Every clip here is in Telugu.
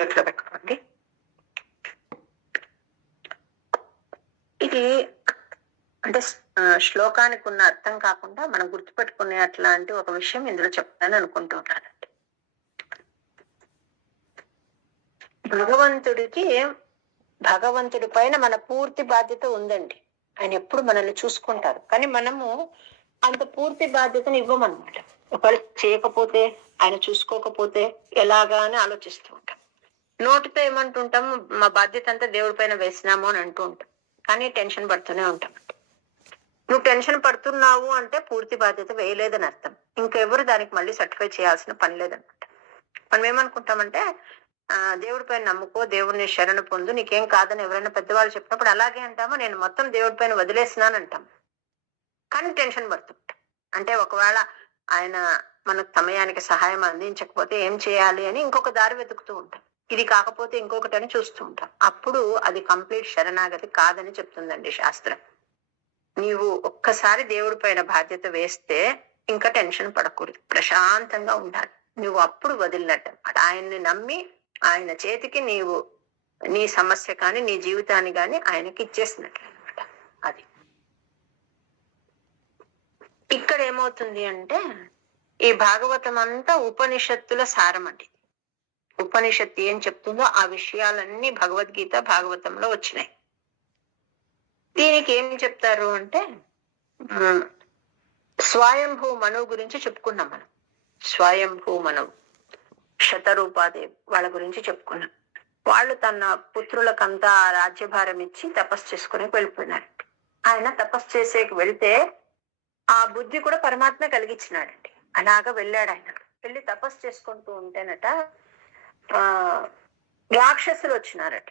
మ్యూట్ లో పెట్టుకోండి. ఇది అంటే శ్లోకానికి ఉన్న అర్థం కాకుండా మనం గుర్తుపెట్టుకునే అట్లాంటి ఒక విషయం ఇందులో చెప్తాను అనుకుంటున్నానండి. భగవంతుడి పైన మన పూర్తి బాధ్యత ఉందండి. ఆయన ఎప్పుడు మనల్ని చూసుకుంటారు, కానీ మనము అంత పూర్తి బాధ్యతను ఇవ్వమన్నమాట. ఒకవేళ చేయకపోతే, ఆయన చూసుకోకపోతే ఎలాగా అని ఆలోచిస్తూ ఉంటాం. నోటితో ఏమంటుంటాం, మా బాధ్యత అంతా దేవుడి పైన వేసినాము అని అంటూ ఉంటాం, కానీ టెన్షన్ పడుతూనే ఉంటాం. నువ్వు టెన్షన్ పడుతున్నావు అంటే పూర్తి బాధ్యత వేయలేదని అర్థం. ఇంకెవరు దానికి మళ్ళీ సర్టిఫై చేయాల్సిన పని లేదనమాట. మనం ఏమనుకుంటామంటే దేవుడి పైన నమ్ముకో, దేవుడిని శరణు పొందు, నీకేం కాదని ఎవరైనా పెద్దవాళ్ళు చెప్పినప్పుడు అలాగే అంటామో, నేను మొత్తం దేవుడి పైన వదిలేసినాను అంటాం, కానీ టెన్షన్ పడుతుంటాం. అంటే ఒకవేళ ఆయన మనకు సమయానికి సహాయం అందించకపోతే ఏం చేయాలి అని ఇంకొక దారి వెతుకుతూ ఉంటాం. ఇది కాకపోతే ఇంకొకటి అని చూస్తూ ఉంటాం. అప్పుడు అది కంప్లీట్ శరణాగతి కాదని చెప్తుందండి శాస్త్రం. నీవు ఒక్కసారి దేవుడి పైన బాధ్యత వేస్తే ఇంకా టెన్షన్ పడకూడదు, ప్రశాంతంగా ఉండాలి. నువ్వు అప్పుడు వదిలినట్టు ఆయన్ని నమ్మి ఆయన చేతికి నీవు నీ సమస్య కానీ నీ జీవితాన్ని కానీ ఆయనకి ఇచ్చేసినట్లు అనమాట. అది ఇక్కడ ఏమవుతుంది అంటే, ఈ భాగవతం అంతా ఉపనిషత్తుల సారం అండి. ఉపనిషత్తు ఏం చెప్తుందో ఆ విషయాలన్నీ భగవద్గీత భాగవతంలో వచ్చినాయి. దీనికి ఏం చెప్తారు అంటే, స్వయంభూ మనువు గురించి చెప్పుకున్నాం మనం. స్వయంభూ మనువు, శతరూపాదేవి వాళ్ళ గురించి చెప్పుకున్నాం. వాళ్ళు తన పుత్రులకంతా రాజ్యభారం ఇచ్చి తపస్సు చేసుకుని వెళ్ళిపోయినారు. ఆయన తపస్సు చేసేకి వెళ్తే ఆ బుద్ధి కూడా పరమాత్మ కలిగించినాడండి. అలాగా వెళ్ళాడు. ఆయన వెళ్ళి తపస్సు చేసుకుంటూ ఉంటేనట రాక్షసులు వచ్చినారట.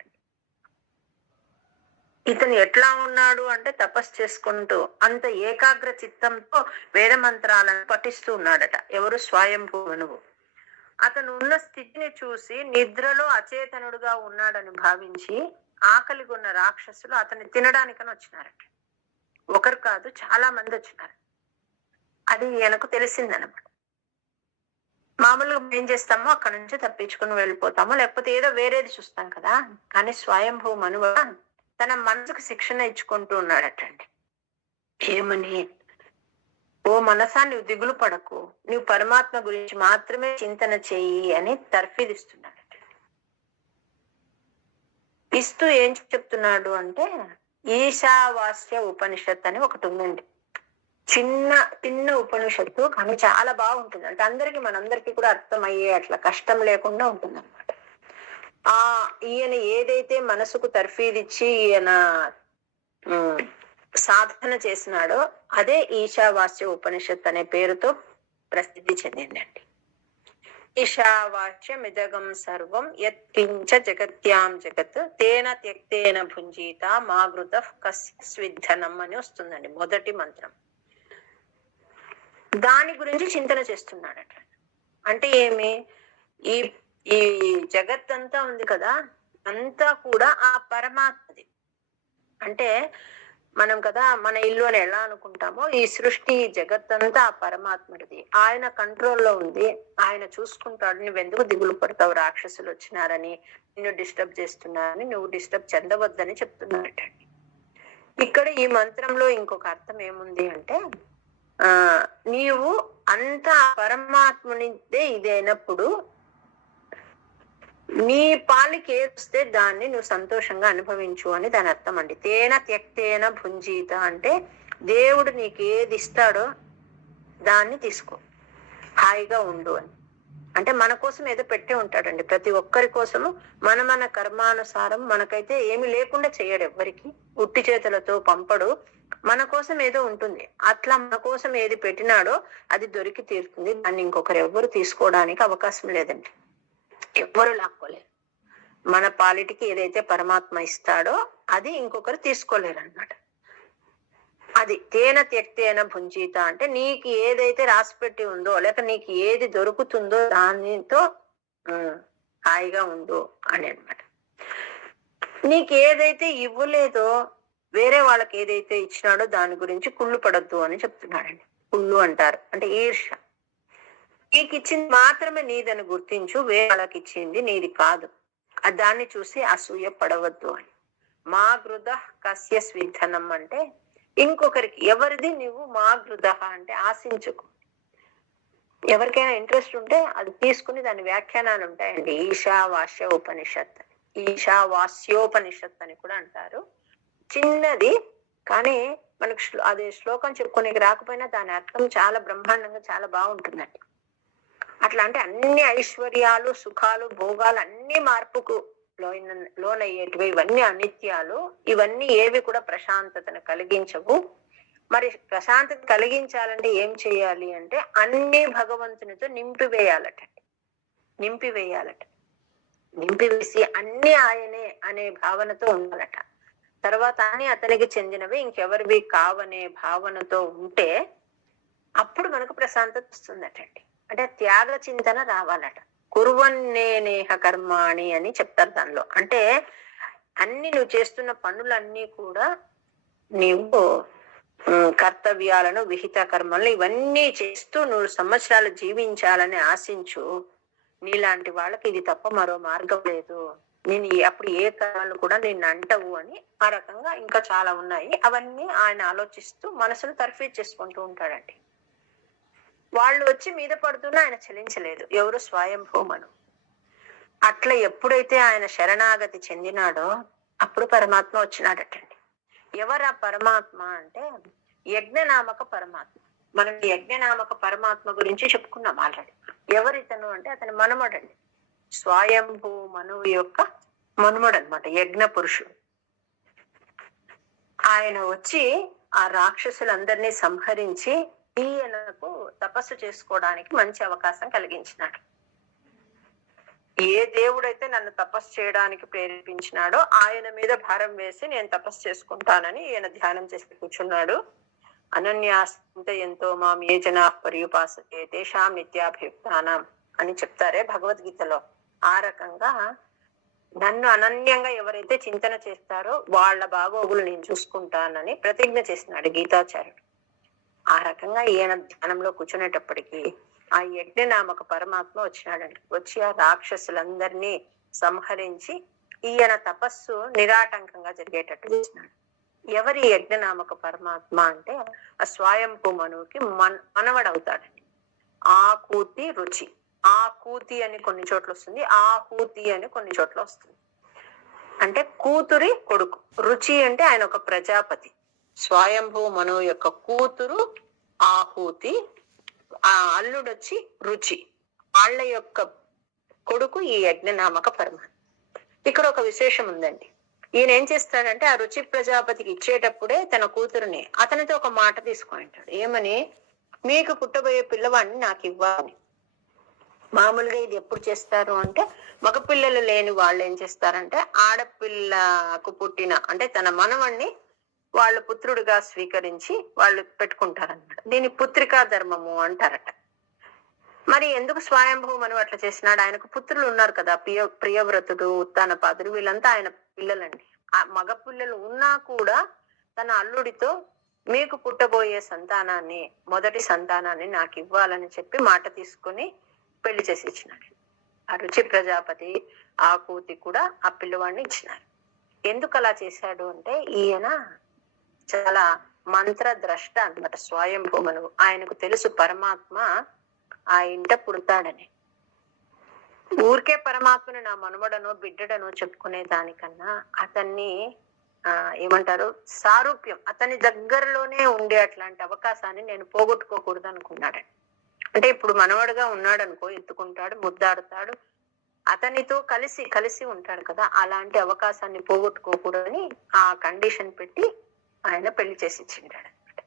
ఇతను ఎట్లా ఉన్నాడు అంటే, తపస్సు చేసుకుంటూ అంత ఏకాగ్ర చిత్తంతో వేద మంత్రాలను పఠిస్తూ ఉన్నాడట. ఎవరు? స్వయంభూ మనువు. అతను ఉన్న స్థితిని చూసి నిద్రలో అచేతనుడుగా ఉన్నాడని భావించి ఆకలిగా ఉన్న రాక్షసులు అతన్ని తినడానికని వచ్చినారట. ఒకరు కాదు, చాలా మంది వచ్చినారు. అది ఈయనకు తెలిసిందనమాట. మామూలుగా ఏం చేస్తామో అక్కడ నుంచి తప్పించుకుని వెళ్ళిపోతామో, లేకపోతే ఏదో వేరేది చూస్తాం కదా. కానీ స్వయంభూ మనువ తన మనసుకు శిక్షణ ఇచ్చుకుంటూ ఉన్నాడటండి. ఏమని? ఓ మనసా, నువ్వు దిగులు పడకు, నువ్వు పరమాత్మ గురించి మాత్రమే చింతన చెయ్యి అని తర్ఫీదిస్తున్నాడట. ఇస్తూ ఏం చెప్తున్నాడు అంటే, ఈశావాస్య ఉపనిషత్ అని ఒకటి ఉందండి. చిన్న ఉపనిషత్తు, కానీ చాలా బాగుంటుంది. అంటే మనందరికీ కూడా అర్థమయ్యే అట్లా కష్టం లేకుండా ఉంటుంది అనమాట. ఈయన ఏదైతే మనసుకు తర్ఫీదిచ్చి ఈయన సాధన చేసినాడో అదే ఈశావాస్య ఉపనిషత్ అనే పేరుతో ప్రసిద్ధి చెందిందండి. ఈశావాస్యమిదగం సర్వం యత్కించ జగత్యాం జగత్ తేన త్యక్తేన భుంజీత మాగృత కస్విద్ధనం అని వస్తుందండి మొదటి మంత్రం. దాని గురించి చింతన చేస్తున్నాడట. అంటే ఏమి? ఈ జగత్ అంతా ఉంది కదా, అంతా కూడా ఆ పరమాత్మది. అంటే మనం కదా మన ఇల్లు అని ఎలా అనుకుంటామో, ఈ సృష్టి జగత్ అంతా ఆ పరమాత్మది. ఆయన కంట్రోల్లో ఉంది, ఆయన చూసుకుంటాడు. నువ్వెందుకు దిగులు పడతావు, రాక్షసులు వచ్చినారని, నిన్ను డిస్టర్బ్ చేస్తున్నారని, నువ్వు డిస్టర్బ్ చెందవద్దని చెప్తున్నారటండి. ఇక్కడ ఈ మంత్రంలో ఇంకొక అర్థం ఏముంది అంటే, నీవు అంతా పరమాత్మనిదే ఇదైనప్పుడు నీ పాలికి ఏస్తే దాన్ని నువ్వు సంతోషంగా అనుభవించు అని దాని అర్థం అండి. తేన త్యక్తేన భుంజీత అంటే, దేవుడు నీకు ఏది ఇస్తాడో దాన్ని తీసుకో, హాయిగా ఉండు అని. అంటే మన కోసం ఏదో పెట్టే ఉంటాడండి ప్రతి ఒక్కరి కోసము. మన కర్మానుసారం మనకైతే ఏమి లేకుండా చేయడు, ఎవ్వరికి ఉట్టి చేతులతో పంపడు. మన కోసం ఏదో ఉంటుంది. అట్లా మన కోసం ఏది పెట్టినాడో అది దొరికి తీరుతుంది. దాన్ని ఇంకొకరు ఎవ్వరు తీసుకోవడానికి అవకాశం లేదండి, ఎవ్వరు లాక్కోలేరు. మన పాలిటికి ఏదైతే పరమాత్మ ఇస్తాడో అది ఇంకొకరు తీసుకోలేరు అన్నమాట. అది తేన త్యక్తేన భుంజీత అంటే, నీకు ఏదైతే రాసిపెట్టి ఉందో లేక నీకు ఏది దొరుకుతుందో దానితో హాయిగా ఉండు అని అన్నమాట. నీకు ఏదైతే ఇవ్వలేదో, వేరే వాళ్ళకి ఏదైతే ఇచ్చినాడో దాని గురించి కుళ్ళు పడద్దు అని చెప్తున్నాడండి. కుళ్ళు అంటారు అంటే ఈర్ష. నీకు ఇచ్చింది మాత్రమే నీదని గుర్తించు, వేరే వాళ్ళకి ఇచ్చింది నీది కాదు. దాన్ని చూసి అసూయ పడవద్దు అని. మా గృధ కస్య స్విధనం అంటే ఇంకొకరికి ఎవరిది నువ్వు మా గృధ అంటే ఆశించుకు. ఎవరికైనా ఇంట్రెస్ట్ ఉంటే అది తీసుకుని దాని వ్యాఖ్యానాలు ఉంటాయండి. ఈశావాస్య ఉపనిషత్, ఈశావాస్యోపనిషత్ అని కూడా అంటారు. చిన్నది కానీ మనకు అది శ్లోకం చెప్పుకోనికి రాకపోయినా దాని అర్థం చాలా బ్రహ్మాండంగా చాలా బాగుంటుందండి. అట్లా అంటే అన్ని ఐశ్వర్యాలు సుఖాలు భోగాలు అన్ని మార్పుకు లోనయ్యేటివి, ఇవన్నీ అనిత్యాలు. ఇవన్నీ ఏవి కూడా ప్రశాంతతను కలిగించవు. మరి ప్రశాంతత కలిగించాలంటే ఏం చేయాలి అంటే అన్ని భగవంతునితో నింపివేయాలట. నింపివేసి అన్ని ఆయనే అనే భావనతో ఉండాలట. తర్వాత అన్ని అతనికి చెందినవి ఇంకెవరివి కావనే భావనతో ఉంటే అప్పుడు మనకు ప్రశాంతత వస్తుందటండి. అంటే త్యాగ చింతన రావాలట. కుర్వన్నేనేహ కర్మాణి అని చెప్తారు దానిలో. అంటే అన్ని నువ్వు చేస్తున్న పనులన్నీ కూడా నీవు కర్తవ్యాలను విహిత కర్మలను ఇవన్నీ చేస్తూ నువ్వు సంవత్సరాలు జీవించాలని ఆశించు. నీలాంటి వాళ్ళకి ఇది తప్ప మరో మార్గం లేదు. నేను అప్పుడు ఏ కర్మలు కూడా నిన్ను అంటవు అని ఆ రకంగా ఇంకా చాలా ఉన్నాయి. అవన్నీ ఆయన ఆలోచిస్తూ మనసును తర్ఫీ చేసుకుంటూ ఉంటాడండి. వాళ్ళు వచ్చి మీద పడుతున్నా ఆయన చలించలేదు. ఎవరు? స్వయంభూమను. అట్లా ఎప్పుడైతే ఆయన శరణాగతి చెందినాడో అప్పుడు పరమాత్మ వచ్చినాడటండి. ఎవరా పరమాత్మ అంటే యజ్ఞనామక పరమాత్మ. మనం యజ్ఞనామక పరమాత్మ గురించి చెప్పుకున్నాం ఆల్రెడీ. ఎవరితను అంటే అతని మనుమడండి. స్వయంభూ మనువు యొక్క మనుమడు అనమాట, యజ్ఞ పురుషుడు. ఆయన వచ్చి ఆ రాక్షసులందరినీ సంహరించి ఈయనకు తపస్సు చేసుకోవడానికి మంచి అవకాశం కలిగించినాడు. ఏ దేవుడైతే నన్ను తపస్సు చేయడానికి ప్రేరేపించినాడో ఆయన మీద భారం వేసి నేను తపస్సు చేసుకుంటానని ఈయన ధ్యానం చేసి కూర్చున్నాడు. అనన్యాసంత ఎంతో మాం ఏ జనా పర్యుపాసతే తేషాం నిత్యాభియుక్తానాం అని చెప్తారే భగవద్గీతలో. ఆ రకంగా నన్ను అనన్యంగా ఎవరైతే చింతన చేస్తారో వాళ్ళ బాగోగులు నేను చూసుకుంటానని ప్రతిజ్ఞ చేసినాడు గీతాచార్యుడు. ఆ రకంగా ఈయన ధ్యానంలో కూర్చునేటప్పటికీ ఆ యజ్ఞనామక పరమాత్మ వచ్చినాడండి. వచ్చి ఆ రాక్షసులందరినీ సంహరించి ఈయన తపస్సు నిరాటంకంగా జరిగేటట్టు చేసినాడు. ఎవరి యజ్ఞనామక పరమాత్మ అంటే ఆ స్వయంభూ మనువుకి మనవడవుతాడండి. ఆకూతి రుచి. ఆకూతి అని కొన్ని చోట్ల వస్తుంది, ఆహూతి అని కొన్ని చోట్ల వస్తుంది. అంటే కూతురి కొడుకు. రుచి అంటే ఆయన ఒక ప్రజాపతి. స్వయంభూ మనువు యొక్క కూతురు ఆహూతి, ఆ అల్లుడొచ్చి రుచి. వాళ్ళ యొక్క కొడుకు ఈ యజ్ఞనామక పరమాత్మ. ఇక్కడ ఒక విశేషం ఉందండి. ఈయన ఏం చేస్తాడంటే ఆ రుచి ప్రజాపతికి ఇచ్చేటప్పుడే తన కూతురుని అతనితో ఒక మాట తీసుకుంటాడు. ఏమని? మీకు పుట్టబోయే పిల్లవాడిని నాకు ఇవ్వాలి. మామూలుగా ఇది ఎప్పుడు చేస్తారు అంటే మగపిల్లలు లేని వాళ్ళు ఏం చేస్తారంటే ఆడపిల్లకు పుట్టిన అంటే తన మనవణ్ణి వాళ్ళు పుత్రుడిగా స్వీకరించి వాళ్ళు పెట్టుకుంటారన్నమాట. దీన్ని పుత్రికా ధర్మము అంటారట. మరి ఎందుకు స్వయంభూ మనువు అట్లా చేసినాడు? ఆయనకు పుత్రులు ఉన్నారు కదా, ప్రియవ్రతుడు, ఉత్తానపాదుడు, వీళ్ళంతా ఆయన పిల్లలండి. ఆ మగ పిల్లలు ఉన్నా కూడా తన అల్లుడితో మీకు పుట్టబోయే సంతానాన్ని, మొదటి సంతానాన్ని నాకు ఇవ్వాలని చెప్పి మాట తీసుకుని పెళ్లి చేసి ఇచ్చినాడు. ఆ రుచి ప్రజాపతి ఆకూతి కూడా ఆ పిల్లవాడిని ఇచ్చినారు. ఎందుకు అలా చేశాడు అంటే ఈయన చాలా మంత్రద్రష్ట అన్నమాట. స్వయంభూ మనువు ఆయనకు తెలుసు పరమాత్మ ఆ ఇంట పుడతాడని. ఊరికే పరమాత్మని నా మనవడనో బిడ్డడనో చెప్పుకునే దానికన్నా అతన్ని ఏమంటారు సారూప్యం, అతని దగ్గరలోనే ఉండే అట్లాంటి అవకాశాన్ని నేను పోగొట్టుకోకూడదు అనుకున్నాడు. అంటే ఇప్పుడు మనవడుగా ఉన్నాడు అనుకో, ఎత్తుకుంటాడు, ముద్దాడుతాడు, అతనితో కలిసి కలిసి ఉంటాడు కదా, అలాంటి అవకాశాన్ని పోగొట్టుకోకూడదని ఆ కండిషన్ పెట్టి ఆయన పెళ్లి చేసి ఇచ్చింటాడు అనమాట.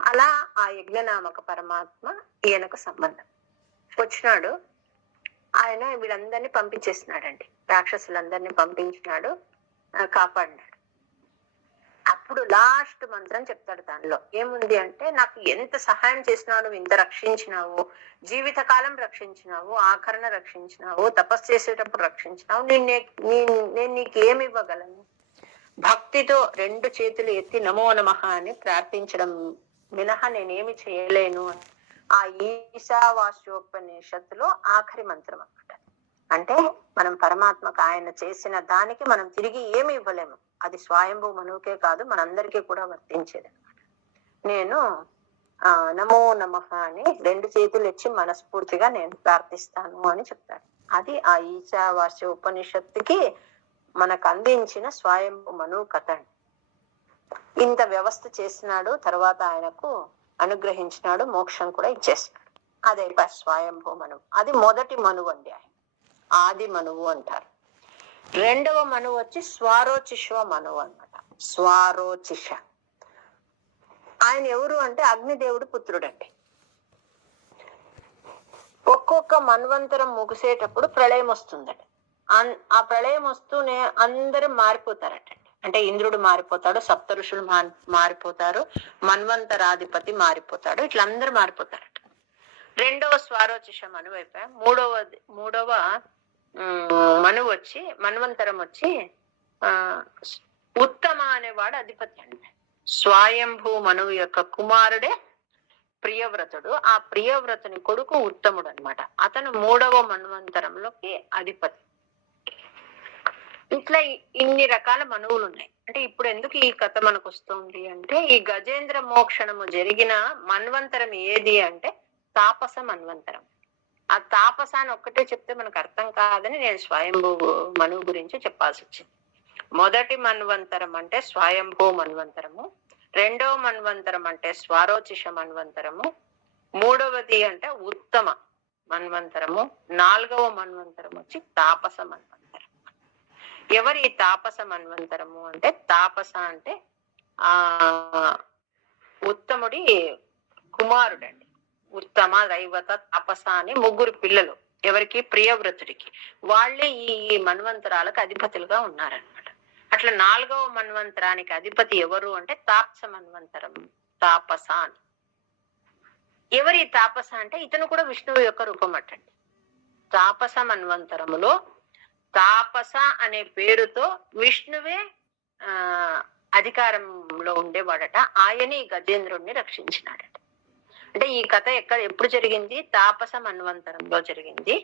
అలా ఆ యజ్ఞనామక పరమాత్మ ఈయనకు సంబంధం వచ్చినాడు. ఆయన వీళ్ళందరినీ పంపించేసినాడండి, రాక్షసులందరినీ పంపించినాడు, కాపాడినాడు. అప్పుడు లాస్ట్ మంత్రం చెప్తాడు. దానిలో ఏముంది అంటే నాకు ఎంత సహాయం చేసినావు, నువ్వు ఇంత రక్షించినావు, జీవితకాలం రక్షించినావు, ఆఖరణ రక్షించినావు, తపస్సు చేసేటప్పుడు రక్షించినావు, నేను నీకు ఏమి ఇవ్వగలను? భక్తితో 2 చేతులు ఎత్తి నమో నమః అని ప్రార్థించడం మినహా నేనేమి చేయలేను. ఆ ఈశావాస్యోపనిషత్తులో ఆఖరి మంత్రం అన్నమాట. అంటే మనం పరమాత్మకు ఆయన చేసిన దానికి మనం తిరిగి ఏమి ఇవ్వలేము. అది స్వయంభూ మనువుకే కాదు, మనందరికీ కూడా వర్తించేది. నేను నమో నమః అని 2 చేతులు ఇచ్చి మనస్ఫూర్తిగా నేను ప్రార్థిస్తాను అని చెప్తారు. అది ఆ ఈశావాస్య ఉపనిషత్తుకి మనకు అందించిన స్వయంభూ మనువు కథ. ఇంత వ్యవస్థ చేసినాడు, తర్వాత ఆయనకు అనుగ్రహించినాడు, మోక్షం కూడా ఇచ్చేసినాడు. అదే స్వయంభూ మనువు. అది మొదటి మనువు అండి, ఆయన ఆది మనువు అంటారు. రెండవ మనువు వచ్చి స్వారోచిష మనువు అన్నమాట. స్వారోచిష ఆయన ఎవరు అంటే అగ్నిదేవుడు పుత్రుడండి. ఒక్కొక్క మన్వంతరం ముగిసేటప్పుడు ప్రళయం వస్తుందండి. ఆ ప్రళయం వస్తూనే అందరూ మారిపోతారట. అంటే ఇంద్రుడు మారిపోతాడు, సప్త ఋషులు మారిపోతారు, మన్వంతరాధిపతి మారిపోతాడు, ఇట్లా అందరూ మారిపోతారట. రెండవ స్వారోచిష మనువు అయిపోయా. మూడవ మనువు వచ్చి మన్వంతరం వచ్చి ఉత్తమ అనేవాడు అధిపతి అండి. స్వయంభూ మనువు యొక్క కుమారుడే ప్రియవ్రతుడు. ఆ ప్రియవ్రతుని కొడుకు ఉత్తముడు అనమాట. అతను మూడవ మన్వంతరంలోకి అధిపతి. ఇట్లా ఇన్ని రకాల మనువులు ఉన్నాయి. అంటే ఇప్పుడు ఎందుకు ఈ కథ మనకు వస్తుంది అంటే, ఈ గజేంద్ర మోక్షణము జరిగిన మన్వంతరం ఏది అంటే తాపస మన్వంతరం. ఆ తాపస అని ఒక్కటే చెప్తే మనకు అర్థం కాదని నేను స్వయంభూ మనువు గురించి చెప్పాల్సి వచ్చింది. మొదటి మన్వంతరం అంటే స్వయంభూ మన్వంతరము, రెండవ మన్వంతరం అంటే స్వారోచిష మన్వంతరము, మూడవది అంటే ఉత్తమ మన్వంతరము, నాలుగవ మన్వంతరం వచ్చి తాపస మన్వంతరం. ఎవరి తాపస మన్వంతరము అంటే, తాపస అంటే ఉత్తముడి కుమారుడండి. ఉత్తమ, దైవత, తాపస అని ముగ్గురు పిల్లలు ఎవరికి? ప్రియవ్రతుడికి. వాళ్ళే ఈ మన్వంతరాలకు అధిపతులుగా ఉన్నారనమాట. అట్లా నాలుగవ మన్వంతరానికి అధిపతి ఎవరు అంటే తాపస మన్వంతరం, తాపస అని. ఎవరి తాపస అంటే ఇతను కూడా విష్ణువు యొక్క రూపం అటండి. తాపస మన్వంతరములో తాపస అనే పేరుతో విష్ణువే అధికారంలో ఉండేవాడట. ఆయనే గజేంద్రుడిని రక్షించినాడట. అంటే ఈ కథ ఎప్పుడు జరిగింది? తాపస మన్వంతరంలో జరిగింది.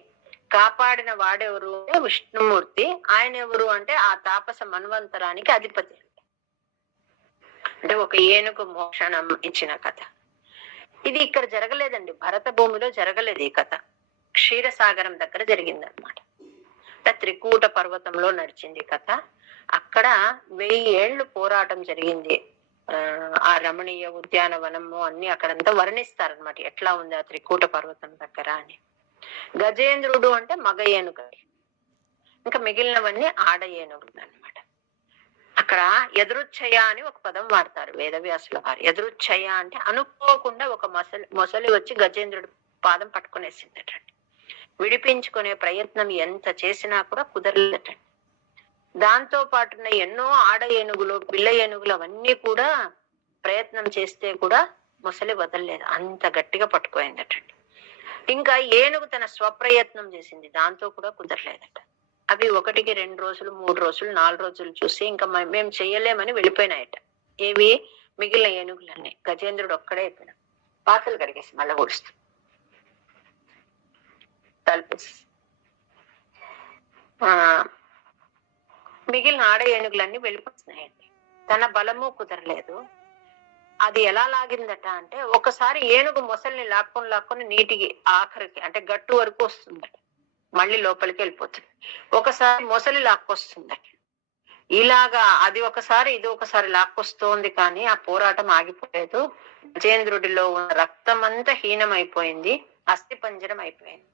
కాపాడిన వాడెవరు? విష్ణుమూర్తి. ఆయన ఎవరు అంటే ఆ తాపస మన్వంతరానికి అధిపతి. అంటే ఒక ఏనుగు మోక్షణం ఇచ్చిన కథ ఇది. ఇక్కడ జరగలేదండి, భరత భూమిలో జరగలేదు ఈ కథ. క్షీరసాగరం దగ్గర జరిగిందనమాట. త్రికూట పర్వతంలో నడిచింది కథ. అక్కడ 1000 ఏళ్లు పోరాటం జరిగింది. ఆ రమణీయ ఉద్యానవనము అన్ని అక్కడంతా వర్ణిస్తారనమాట, ఎట్లా ఉంది ఆ త్రికూట పర్వతం దగ్గర అని. గజేంద్రుడు అంటే మగ ఏనుగు, ఇంకా మిగిలినవన్నీ ఆడ ఏనుగులు అనమాట. అక్కడ ఎదురుచ్ఛయ అని ఒక పదం వాడతారు వేదవ్యాసుల వారు. ఎదురుచ్ఛయ అంటే అనుకోకుండా ఒక మొసలి వచ్చి గజేంద్రుడి పాదం పట్టుకునేసిందటండి. విడిపించుకునే ప్రయత్నం ఎంత చేసినా కూడా కుదరలేదటండి. దాంతో పాటున్న ఎన్నో ఆడ ఏనుగులు, పిల్ల ఏనుగులు అవన్నీ కూడా ప్రయత్నం చేస్తే కూడా మొసలి వదలలేదు, అంత గట్టిగా పట్టుకోయిందటండి. ఇంకా ఏనుగు తన స్వప్రయత్నం చేసింది, దాంతో కూడా కుదరలేదట. అవి 1, 2 రోజులు, 3 రోజులు, 4 రోజులు చూసి ఇంకా మేము చెయ్యలేమని వెళ్ళిపోయినాయట. ఏవి? మిగిలిన ఏనుగులన్నీ. గజేంద్రుడు ఒక్కడే అయిపోయినా పాత్రలు కడిగేసి మళ్ళీ ఊడుస్తూ తలపేసి మిగిలిన ఆడ ఏనుగులన్నీ వెళ్ళిపోతున్నాయండి. తన బలము కుదరలేదు. అది ఎలా లాగిందట అంటే, ఒకసారి ఏనుగు మొసలిని లాక్కొని నీటికి ఆఖరికి అంటే గట్టు వరకు వస్తుందట, మళ్ళీ లోపలికి వెళ్ళిపోతుంది. ఒకసారి మొసలి లాక్కొస్తుందట. ఇలాగా అది ఒకసారి ఇది ఒకసారి లాక్కొస్తోంది, కానీ ఆ పోరాటం ఆగిపోలేదు. గజేంద్రుడిలో ఉన్న రక్తం అంతా హీనమైపోయింది, అస్థి పంజరం అయిపోయింది.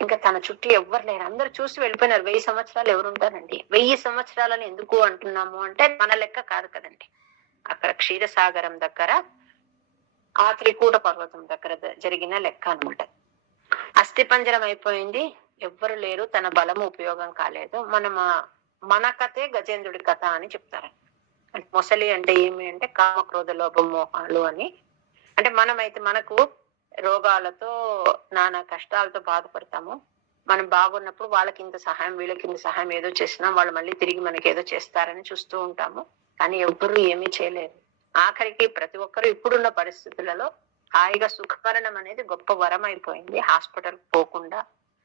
ఇంకా తన చుట్టూ ఎవ్వరు లేరు, అందరు చూసి వెళ్ళిపోయినారు. 1000 సంవత్సరాలు ఎవరుంటారండి? 1000 సంవత్సరాలని ఎందుకు అంటున్నాము అంటే మన లెక్క కాదు కదండి. అక్కడ క్షీరసాగరం దగ్గర ఆ త్రికూట పర్వతం దగ్గర జరిగిన లెక్క అనమాట. అస్థి పంజరం అయిపోయింది, ఎవ్వరు లేరు, తన బలము ఉపయోగం కాలేదు. మన కథే గజేంద్రుడి కథ అని చెప్తారు. అంటే మొసలి అంటే ఏమి అంటే కామక్రోధ లోభ మోహాలు అని. అంటే మనకు రోగాలతో నానా కష్టాలతో బాధపడతాము. మనం బాగున్నప్పుడు వాళ్ళకి ఇంత సహాయం, వీళ్ళకి ఇంత సహాయం, ఏదో చేసినా వాళ్ళు మళ్ళీ తిరిగి మనకి ఏదో చేస్తారని చూస్తూ ఉంటాము. కానీ ఎవ్వరూ ఏమీ చేయలేరు. ఆఖరికి ప్రతి ఒక్కరు ఇప్పుడున్న పరిస్థితులలో హాయిగా సుఖమరణం అనేది గొప్ప వరం అయిపోయింది. హాస్పిటల్ పోకుండా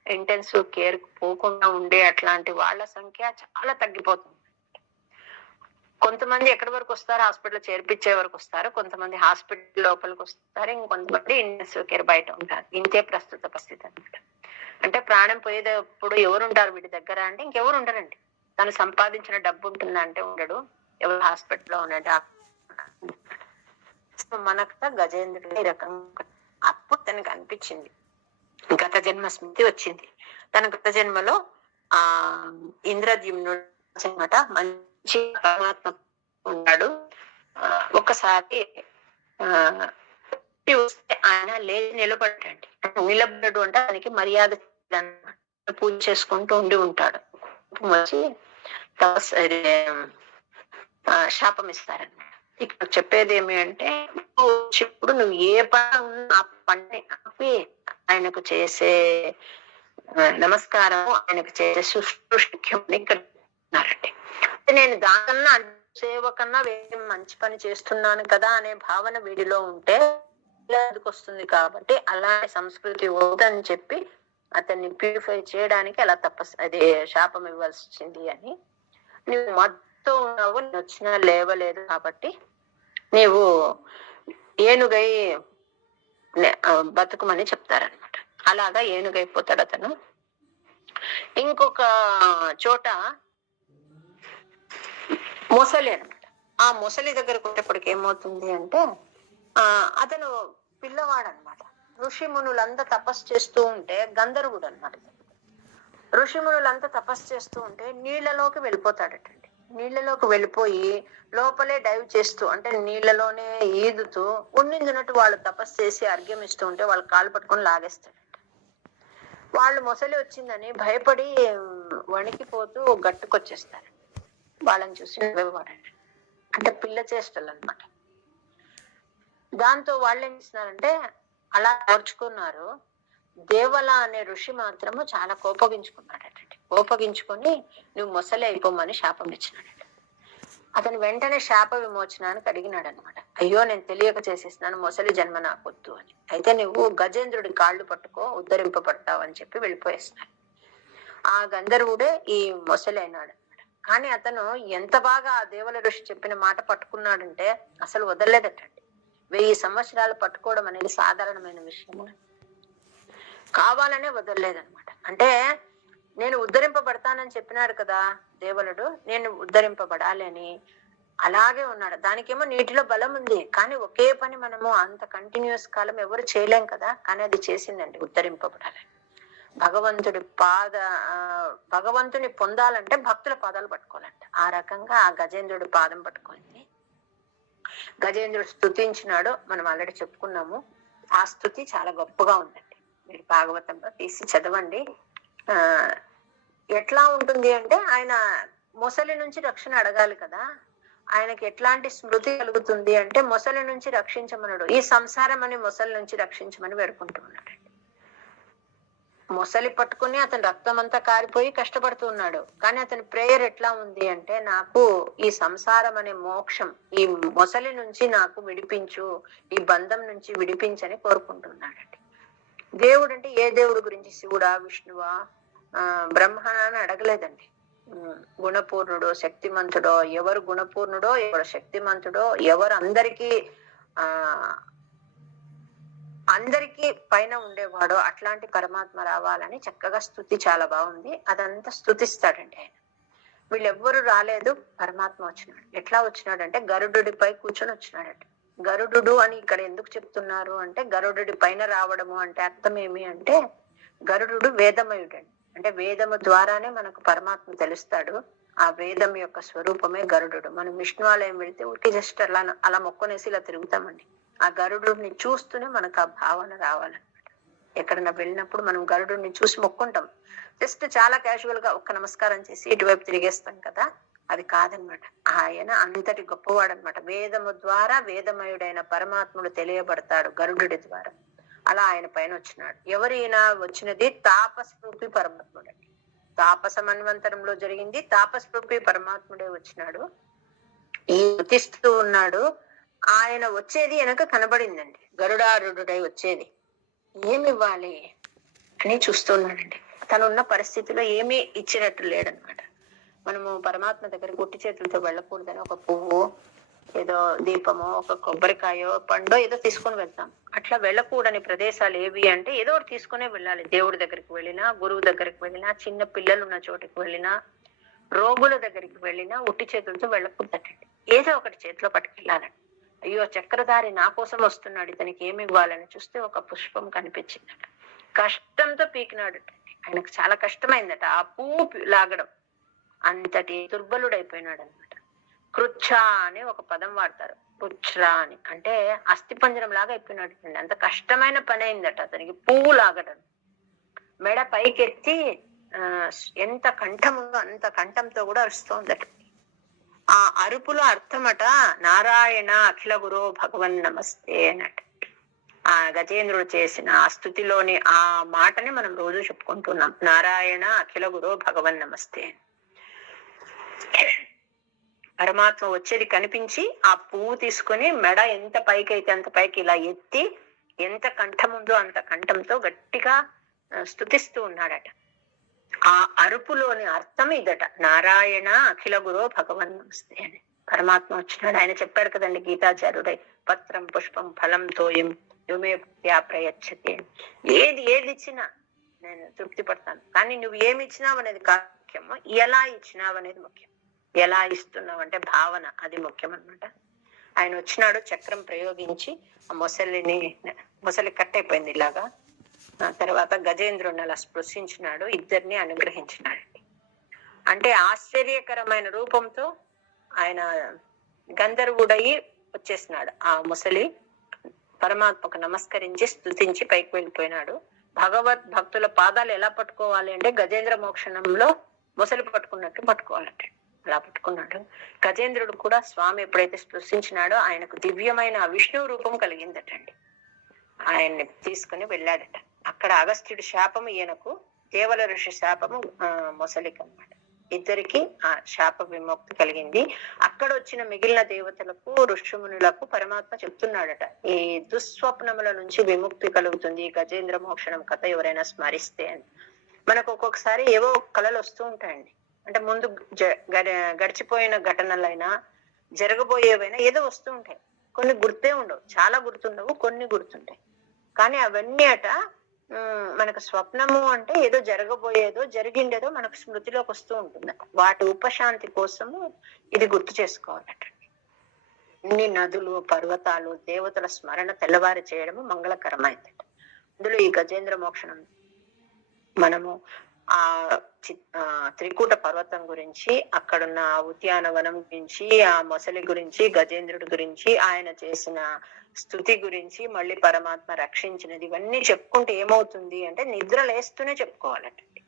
ఇంటెన్సివ్ కేర్ పోకుండా ఉండే అట్లాంటి వాళ్ళ సంఖ్య చాలా తగ్గిపోతుంది. కొంతమంది ఎక్కడి వరకు వస్తారు, హాస్పిటల్ చేర్పించే వరకు వస్తారు, కొంతమంది హాస్పిటల్ లోపలికి వస్తారు, ఇంకొంతమంది ఇంటెన్సివ్ కేర్ బయట ఉంటారు. ఇంతే ప్రస్తుత పరిస్థితి అనమాట. అంటే ప్రాణం పోయేటప్పుడు ఎవరు ఉంటారు వీటి దగ్గర అంటే ఇంకెవరు ఉండరండి. తను సంపాదించిన డబ్బు ఉంటుందా అంటే ఉండడు. ఎవరు హాస్పిటల్లో ఉన్న డాక్టర్. మనకు గజేంద్రుడు ఈ రకంగా అప్పుడు తనకు అనిపించింది, గత జన్మ స్మృతి వచ్చింది. తన గత జన్మలో ఆ ఇంద్రద్యుమ్నుడు అనమాట మంచి పరమాత్మ ఉన్నాడు. ఒకసారి వస్తే ఆయన లేచి నిలబడ్డాడు. నిలబడ్డాడు అంటే ఆయనకి మర్యాద పూజ చేసుకుంటూ ఉండి ఉంటాడు. వచ్చి శాపం ఇస్తారన్నమాట. ఇక్కడ చెప్పేది ఏమి అంటే ఇప్పుడు నువ్వు ఏ పని ఆ పని ఆపి ఆయనకు చేసే నమస్కారము, ఆయనకు చేసే శుశ్రూషని ఇక్కడ నేను దానికన్నా సేవ కన్నా వేరే మంచి పని చేస్తున్నాను కదా అనే భావన వీడిలో ఉంటే వస్తుంది. కాబట్టి అలాంటి సంస్కృతి వద్దని చెప్పి అతన్ని ప్యూరిఫై చేయడానికి అలా అదే శాపం ఇవ్వాల్సి వచ్చింది అని. నువ్వు మొత్తం ఉన్నావు, వచ్చినా లేవలేదు కాబట్టి నీవు ఏనుగై బతుకమని చెప్తారనమాట. అలాగా ఏనుగైపోతాడు అతను. ఇంకొక చోట మొసలి అనమాట. ఆ మొసలి దగ్గరకు వచ్చేప్పటికి ఏమవుతుంది అంటే అతను పిల్లవాడు అనమాట. ఋషిమునులంతా తపస్సు చేస్తూ ఉంటే గంధర్వుడు అనమాట. ఋషిమునులంతా తపస్సు చేస్తూ ఉంటే నీళ్లలోకి వెళ్ళిపోతాడటండి. నీళ్లలోకి వెళ్ళిపోయి లోపలే డైవ్ చేస్తూ అంటే నీళ్లలోనే ఈదుతూ ఉన్నిందినట్టు వాళ్ళు తపస్సు చేసి అర్ఘ్యం ఇస్తూ ఉంటే వాళ్ళు కాలు పట్టుకొని లాగేస్తాడట. వాళ్ళు మొసలి వచ్చిందని భయపడి వణికిపోతూ గట్టుకొచ్చేస్తారు. వాళ్ళని చూసి నవ్వేవాడండి. అంటే పిల్ల చేష్టలు అనమాట. దాంతో వాళ్ళు ఏం చేస్తున్నారంటే అలా ఓర్చుకున్నారు. దేవల అనే ఋషి మాత్రము చాలా కోపగించుకున్నాడటండి. కోపగించుకొని నువ్వు మొసలి అయిపోమని శాపం ఇచ్చినాడట. అతను వెంటనే శాప విమోచనానికి అడిగినాడు అనమాట. అయ్యో నేను తెలియక చేసేసినాను, మొసలి జన్మ నాకు వద్దు అని. అయితే నువ్వు గజేంద్రుడి కాళ్ళు పట్టుకో, ఉద్ధరింపబడతావు అని చెప్పి వెళ్ళిపోయేస్తాడు. ఆ గంధర్వుడే ఈ మొసలి అయినాడు. కానీ అతను ఎంత బాగా ఆ దేవల ఋషి చెప్పిన మాట పట్టుకున్నాడంటే అసలు వదలలేదటండి. 1000 సంవత్సరాలు పట్టుకోవడం అనేది సాధారణమైన విషయము కావాలనే వదలలేదనమాట. అంటే నేను ఉద్ధరింపబడతానని చెప్పినాడు కదా దేవలుడు, నేను ఉద్ధరింపబడాలి అని అలాగే ఉన్నాడు. దానికేమో నీటిలో బలం ఉంది, కానీ ఒకే పని మనము అంత కంటిన్యూస్ కాలం ఎవరు చేయలేం కదా. కానీ అది చేసిందండి, ఉద్ధరింపబడాలి. భగవంతుని పొందాలంటే భక్తుల పాదాలు పట్టుకోవాలంట. ఆ రకంగా ఆ గజేంద్రుడి పాదం పట్టుకుంది. గజేంద్రుడు స్తుతించినాడు, మనం ఆల్రెడీ చెప్పుకున్నాము. ఆ స్తుతి చాలా గొప్పగా ఉందండి. మీరు భాగవతంలో తీసి చదవండి. ఎట్లా ఉంటుంది అంటే ఆయన మొసలి నుంచి రక్షణ అడగాలి కదా. ఆయనకి ఎట్లాంటి స్మృతి కలుగుతుంది అంటే మొసలి నుంచి రక్షించమన్నాడు. ఈ సంసారం అని మొసలి నుంచి రక్షించమని వేడుకుంటూ ఉన్నాడు. మొసలి పట్టుకుని అతని రక్తం అంతా కారిపోయి కష్టపడుతూ ఉన్నాడు. కానీ అతని ప్రేయర్ ఎట్లా ఉంది అంటే నాకు ఈ సంసారం అనే మోక్షం, ఈ మొసలి నుంచి నాకు విడిపించు, ఈ బంధం నుంచి విడిపించని కోరుకుంటున్నాడండి. దేవుడు అంటే ఏ దేవుడు గురించి, శివుడా, విష్ణువా, బ్రహ్మ అని అడగలేదండి. గుణపూర్ణుడో శక్తిమంతుడో, ఎవరు గుణపూర్ణుడో ఎవరు శక్తిమంతుడో, ఎవరు అందరికీ పైన ఉండేవాడో అట్లాంటి పరమాత్మ రావాలని చక్కగా స్తుతి చాలా బాగుంది. అదంతా స్తుతిస్తాడండి ఆయన. వీళ్ళెవ్వరు రాలేదు, పరమాత్మ వచ్చినాడు. ఎట్లా వచ్చినాడు అంటే గరుడుడిపై కూర్చొని వచ్చినాడంట. గరుడు అని ఇక్కడ ఎందుకు చెప్తున్నారు అంటే గరుడు పైన రావడము అంటే అర్థం ఏమి అంటే గరుడు వేదమయుడండి. అంటే వేదము ద్వారానే మనకు పరమాత్మ తెలుస్తాడు. ఆ వేదం యొక్క స్వరూపమే గరుడు. మనం విష్ణువాలయం వెళ్తే ఊరికి జస్ట్ అలా మొక్కనేసి ఇలా తిరుగుతామండి. ఆ గరుడుని చూస్తూనే మనకు ఆ భావన రావాలన్నమాట. ఎక్కడన్నా వెళ్ళినప్పుడు మనం గరుడుని చూసి మొక్కుంటాం. జస్ట్ చాలా క్యాజువల్ గా ఒక్క నమస్కారం చేసి ఇటువైపు తిరిగేస్తాం కదా, అది కాదనమాట. ఆయన అంతటి గొప్పవాడు అనమాట. వేదము ద్వారా వేదమయుడైన పరమాత్ముడు తెలియబడతాడు గరుడు ద్వారా. అలా ఆయన పైన వచ్చినాడు. ఎవరైనా వచ్చినది తాపస్రూపి పరమాత్ముడు. తాపస మన్వంతరంలో జరిగింది. తాపస్రూపి పరమాత్ముడే వచ్చినాడు. ఈ స్తుతిస్తూ ఉన్నాడు. ఆయన వచ్చేది వెనక కనబడిందండి. గరుడారుడై వచ్చేది. ఏమివ్వాలి అని చూస్తున్నాడండి. తనున్న పరిస్థితిలో ఏమీ ఇచ్చినట్టు లేడనమాట. మనము పరమాత్మ దగ్గర గుట్టి చేతులతో వెళ్ళకూడదని ఒక పువ్వు, ఏదో దీపమో, ఒక కొబ్బరికాయో, పండో ఏదో తీసుకొని వెళ్తాం. అట్లా వెళ్ళకూడని ప్రదేశాలు ఏవి అంటే ఏదో ఒకటి తీసుకునే వెళ్ళాలి. దేవుడి దగ్గరికి వెళ్ళినా, గురువు దగ్గరికి వెళ్ళినా, చిన్న పిల్లలు ఉన్న చోటికి వెళ్ళినా, రోగుల దగ్గరికి వెళ్ళినా ఉట్టి చేతులతో వెళ్ళకూడదటండి. ఏదో ఒకటి చేతిలో పట్టుకెళ్ళాలండి. అయ్యో చక్రధారి నా కోసం వస్తున్నాడు, ఇతనికి ఏమి ఇవ్వాలని చూస్తే ఒక పుష్పం కనిపించిందట. కష్టంతో పీకినాడటండి. ఆయనకు చాలా కష్టమైందట ఆ పువ్వు లాగడం. అంతటి దుర్బలుడైపోయినాడు అనమాట. కృచ్ఛ అని ఒక పదం వాడతారు. కృచ్ఛ అని అంటే అస్థిపంజరం లాగా అయిపోయినాడు. అంత కష్టమైన పని అయిందట అతనికి పువ్వు లాగడం. మెడ పైకెత్తి ఎంత కంఠం ఉందో అంత కంఠంతో కూడా అరుస్తోందట. ఆ అరుపులో అర్థమట నారాయణ అఖిల గురో భగవన్ నమస్తే అన్నట. ఆ గజేంద్రుడు చేసిన ఆ స్థుతిలోని ఆ మాటని మనం రోజు చెప్పుకుంటున్నాం. నారాయణ అఖిల గురో భగవన్ నమస్తే. పరమాత్మ వచ్చేది కనిపించి ఆ పువ్వు తీసుకొని మెడ ఎంత పైకి అయితే అంత పైకి ఇలా ఎత్తి ఎంత కంఠం ఉందో అంత కంఠంతో గట్టిగా స్తుతిస్తూ ఉన్నాడట. ఆ అరుపులోని అర్థం ఇదట, నారాయణ అఖిల గురో భగవన్ నమస్తే అని. పరమాత్మ వచ్చినాడు. ఆయన చెప్పాడు కదండి గీతాచార్యుడై, పత్రం పుష్పం ఫలం తోయం యుమే ప్రయచ్చతే. ఏది ఇచ్చినా నేను తృప్తి పడతాను, కానీ నువ్వు ఏమి ఇచ్చినావు అనేది కాదు ముఖ్యము, ఎలా ఇచ్చినావు అనేది ముఖ్యం. ఎలా ఇస్తున్నావు అంటే భావన, అది ముఖ్యం అనమాట. ఆయన వచ్చినాడు, చక్రం ప్రయోగించి ఆ మొసలి కట్టయిపోయింది ఇలాగా. తర్వాత గజేంద్రుని అలా స్పృశించినాడు, ఇద్దరిని అనుగ్రహించినాడు. అంటే ఆశ్చర్యకరమైన రూపంతో ఆయన గంధర్వుడయి వచ్చేసినాడు. ఆ ముసలి పరమాత్మకు నమస్కరించి స్తుతించి పైకి వెళ్ళిపోయినాడు. భగవద్ భక్తుల పాదాలు ఎలా పట్టుకోవాలి అంటే గజేంద్ర మోక్షణంలో ముసలి పట్టుకున్నట్టు పట్టుకోవాలంటే అలా పట్టుకున్నాడు. గజేంద్రుడు కూడా స్వామి ఎప్పుడైతే స్పృశించినాడో ఆయనకు దివ్యమైన విష్ణు రూపం కలిగిందటండి. ఆయన్ని తీసుకుని వెళ్ళాడట. అక్కడ అగస్త్యుడి శాపము ఈయనకు, దేవల ఋషి శాపము మొసలికి అన్నమాట. ఇద్దరికి ఆ శాప విముక్తి కలిగింది. అక్కడ వచ్చిన మిగిలిన దేవతలకు, ఋషిమునులకు పరమాత్మ చెప్తున్నాడట, ఈ దుస్వప్నముల నుంచి విముక్తి కలుగుతుంది గజేంద్ర మోక్షణం కథ ఎవరైనా స్మరిస్తే అని. మనకు ఒక్కొక్కసారి ఏవో కళలు వస్తూ ఉంటాయండి. అంటే ముందు గడిచిపోయిన ఘటనలైనా జరగబోయేవైనా ఏదో వస్తూ ఉంటాయి. కొన్ని గుర్తే ఉండవు, చాలా గుర్తుండవు, కొన్ని గుర్తుంటాయి. కానీ అవన్నీ అట మనకు స్వప్నము అంటే ఏదో జరగబోయేదో జరిగిండేదో మనకు స్మృతిలోకి వస్తూ ఉంటుంది. వాటి ఉపశాంతి కోసము ఇది గుర్తు చేసుకోవాలట. అన్ని నదులు, పర్వతాలు, దేవతల స్మరణ తెల్లవారి చేయడము మంగళకరమైందట. అందులో ఈ గజేంద్ర మోక్షణం మనము ఆ త్రికూట పర్వతం గురించి, అక్కడున్న ఉద్యానవనం గురించి, ఆ మొసలి గురించి, గజేంద్రుడి గురించి, ఆయన చేసిన స్తుతి గురించి, మళ్ళీ పరమాత్మ రక్షించినది, ఇవన్నీ చెప్పుకుంటే ఏమవుతుంది అంటే నిద్ర లేస్తూనే చెప్పుకోవాలటండి.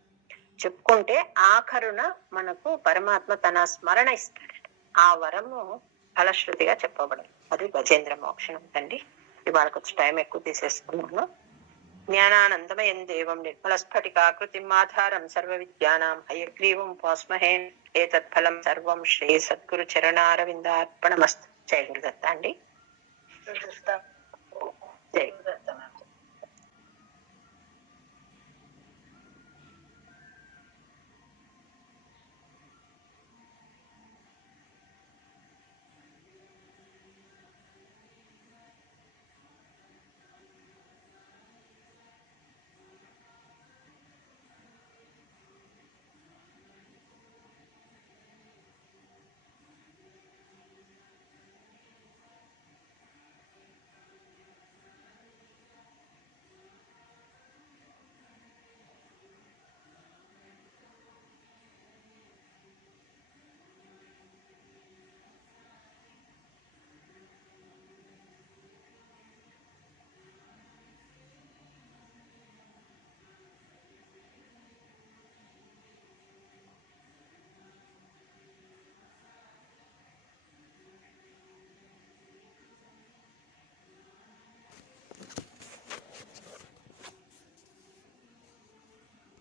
చెప్పుకుంటే ఆఖరున మనకు పరమాత్మ తన స్మరణ ఇస్తాడట. ఆ వరము ఫలశ్రుతిగా చెప్పబడదు. అది గజేంద్ర మోక్షణం అండి. ఇవాళకి వచ్చి టైం ఎక్కువ తీసేసుకున్నాను. జ్ఞానానందమయం దేవం నిర్మలస్ఫటికాకృతిం ఆధారం సర్వ విద్యానాం హయగ్రీవం ఉపాస్మహే. ఏతత్ఫలం సర్వం శ్రీ సద్గురు చరణారవిందార్పణమస్తు. జై గురుదత్త అండి. జై గురుదత్త.